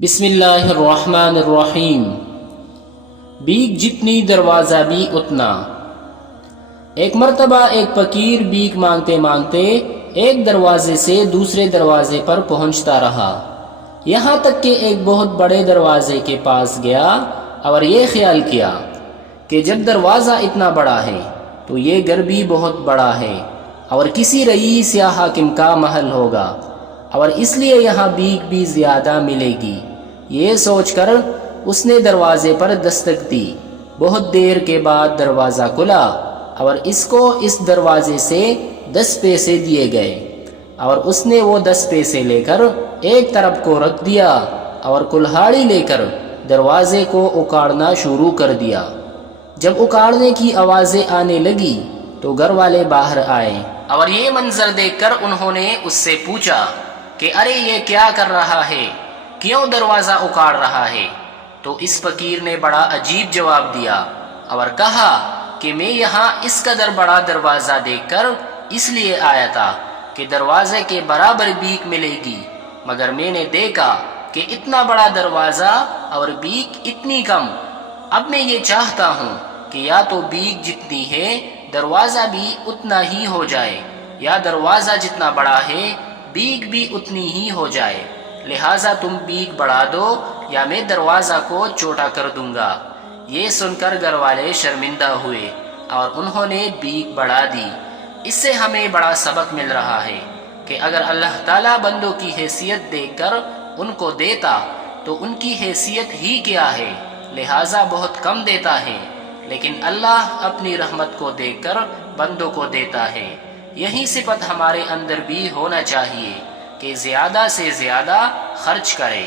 بسم اللہ الرحمن الرحیم۔ بھیک جتنی دروازہ بھی اتنا۔ ایک مرتبہ ایک فقیر بھیک مانگتے مانگتے ایک دروازے سے دوسرے دروازے پر پہنچتا رہا، یہاں تک کہ ایک بہت بڑے دروازے کے پاس گیا اور یہ خیال کیا کہ جب دروازہ اتنا بڑا ہے تو یہ گھر بھی بہت بڑا ہے اور کسی رئیس یا حاکم کا محل ہوگا، اور اس لیے یہاں بھیک بھی زیادہ ملے گی۔ یہ سوچ کر اس نے دروازے پر دستک دی۔ بہت دیر کے بعد دروازہ کھلا اور اس کو اس دروازے سے 10 پیسے دیے گئے، اور اس نے وہ 10 پیسے لے کر ایک طرف کو رکھ دیا اور کلہاڑی لے کر دروازے کو اکاڑنا شروع کر دیا۔ جب اکاڑنے کی آوازیں آنے لگی تو گھر والے باہر آئے اور یہ منظر دیکھ کر انہوں نے اس سے پوچھا کہ ارے یہ کیا کر رہا ہے، کیوں دروازہ اکاڑ رہا ہے؟ تو اس فقیر نے بڑا عجیب جواب دیا اور کہا کہ میں یہاں اس قدر بڑا دروازہ دیکھ کر اس لیے آیا تھا کہ دروازے کے برابر بھیک ملے گی، مگر میں نے دیکھا کہ اتنا بڑا دروازہ اور بھیک اتنی کم۔ اب میں یہ چاہتا ہوں کہ یا تو بھیک جتنی ہے دروازہ بھی اتنا ہی ہو جائے، یا دروازہ جتنا بڑا ہے بھیک بھی اتنی ہی ہو جائے، لہٰذا تم بھیک بڑھا دو یا میں دروازہ کو چھوٹا کر دوں گا۔ یہ سن کر گھر والے شرمندہ ہوئے اور انہوں نے بھیک بڑھا دی۔ اس سے ہمیں بڑا سبق مل رہا ہے کہ اگر اللہ تعالیٰ بندوں کی حیثیت دیکھ کر ان کو دیتا تو ان کی حیثیت ہی کیا ہے، لہٰذا بہت کم دیتا ہے، لیکن اللہ اپنی رحمت کو دیکھ کر بندوں کو دیتا ہے۔ یہی صفت ہمارے اندر بھی ہونا چاہیے کہ زیادہ سے زیادہ خرچ کرے۔